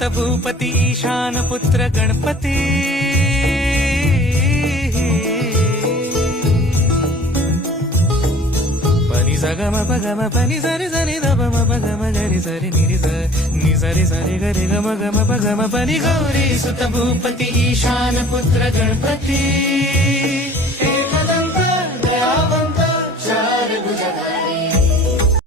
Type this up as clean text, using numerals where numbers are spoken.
सुत भूपती ईशान पुत्र गणपती पनी सगम पगम पनी सरी सरी दबम पगम गरी सरी नि सरी सरी गरी गम गम पगम पनी गौरी सुत भूपती ईशान पुत्र गणपती